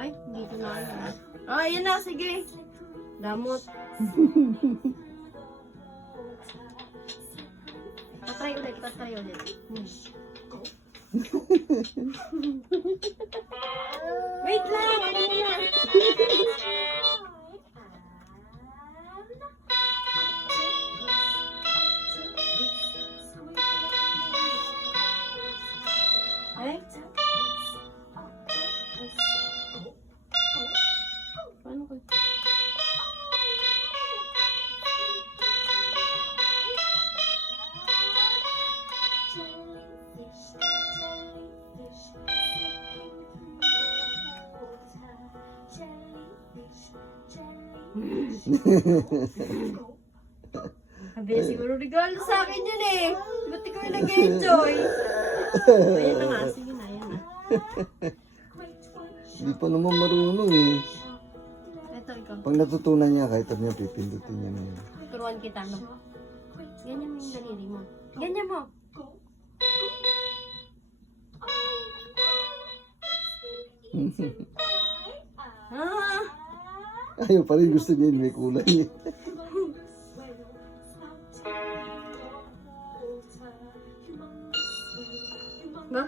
Ay, dito na ako. Ah, yan na, sige. Damot. Patry ulit, patry ulit. Wait lang, ano mo na? Ay? Paano ko? Sabi siguro regalo sa akin yun eh. Ba't ikaw yung nag-enjoy? Ayan na nga, sige na, ayan na. Hindi pa naman marunong eh. Ito, ikaw. Pag natutunan niya, kahit ano niya, pipindutin niya na yun. Turuan kita, no? Ganyan mo yung daliri mo. Ganyan mo. Ah! Ayaw pa rin, gusto niya yun, may kulay eh. Ba?